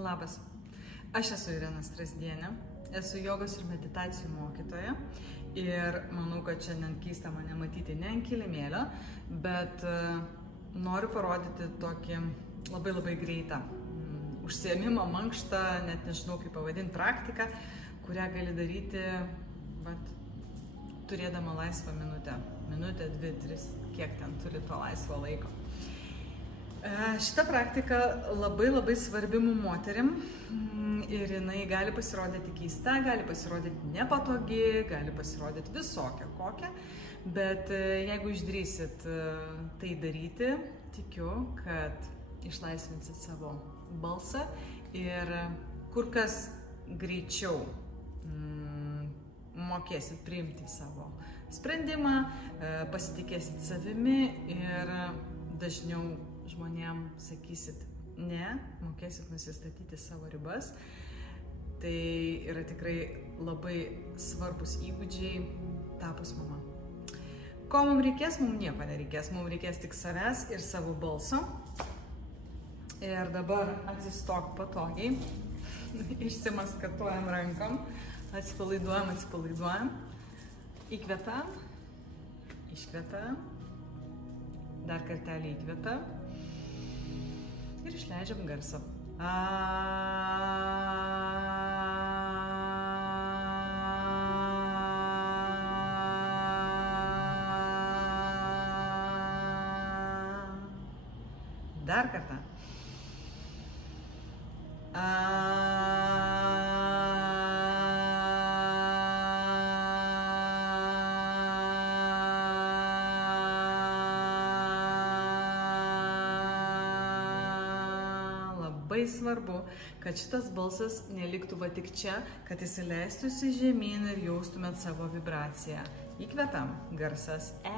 Labas, aš esu Irena Strasdienė, esu jogos ir meditacijų mokytoja ir manau, kad šiandien keista mane matyti ne ant kilimėlio, bet noriu parodyti tokį labai greitą užsiėmimą, mankštą, net nežinau kaip pavadinti, praktiką, kurią gali daryti turėdama laisvą minutę, 2, 3, kiek ten turi to laisvo laiko. Šita praktika labai svarbi mum moterim ir jinai gali pasirodyti keista, gali pasirodyti nepatogi, gali pasirodyti visokia kokia, bet jeigu išdrįsit tai daryti, tikiu, kad išlaisvinsit savo balsą ir kur kas greičiau mokėsit priimti savo sprendimą, pasitikėsit savimi ir dažniau žmonėm sakysit ne, mokėsit nusistatyti savo ribas. Tai yra tikrai labai svarbus įgūdžiai tapus mama. Ko mums reikės? Mums nieko nereikės. Mums reikės tik savęs ir savo balso. Ir dabar atsistok patogiai. Išsimaskatuojam rankom. Atsipalaiduojam. Įkvepiam. Iškvepiam. Dar kartelį įkvepiam. Ir išleidžiam garsą. Dar kartą. Labai svarbu, kad šitas balsas neliktų va tik čia, kad jis leistųsi žemyn ir jaustumėt savo vibraciją. Įkvepiam, garsas E.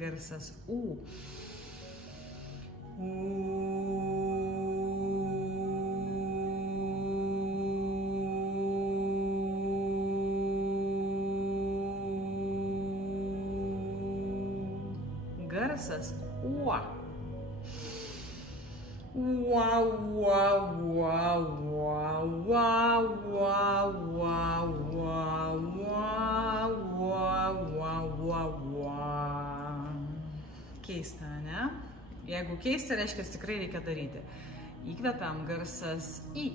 Garsas U. Garsas UA. Keista, ne? Jeigu keista, reiškia, tikrai reikia daryti. Įkvepiam, garsas I.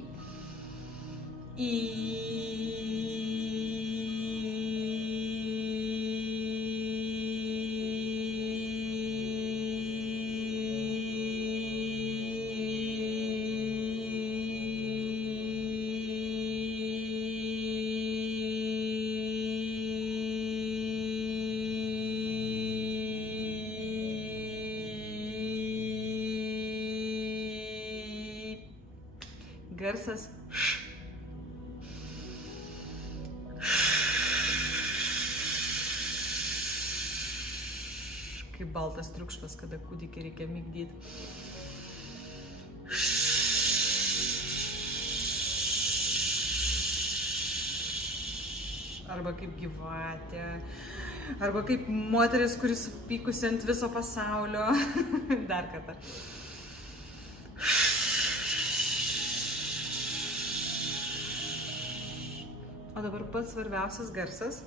Garsas Š. Kaip baltas triukšmas, kada kūdikį reikia migdyti. Arba kaip gyvatė. Arba kaip moteris, kuris pykusi ant viso pasaulio. Dar kartą. O dabar pats svarbiausias garsas.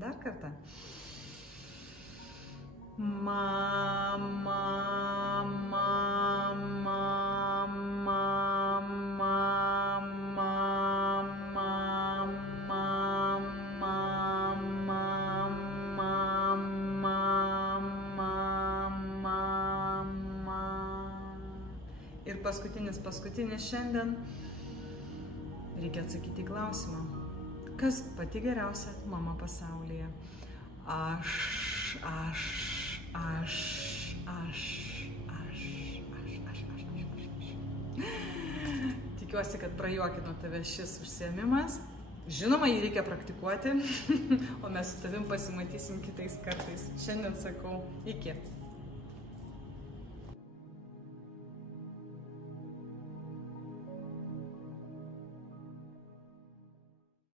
Dar kartą. Ir paskutinis šiandien reikia atsakyti į klausimą. Kas pati geriausia mama pasaulyje? Aš. Tikiuosi, kad prajuokino tave šis užsiėmimas. Žinoma, jį reikia praktikuoti, o mes su tavim pasimatysim kitais kartais. Šiandien sakau iki.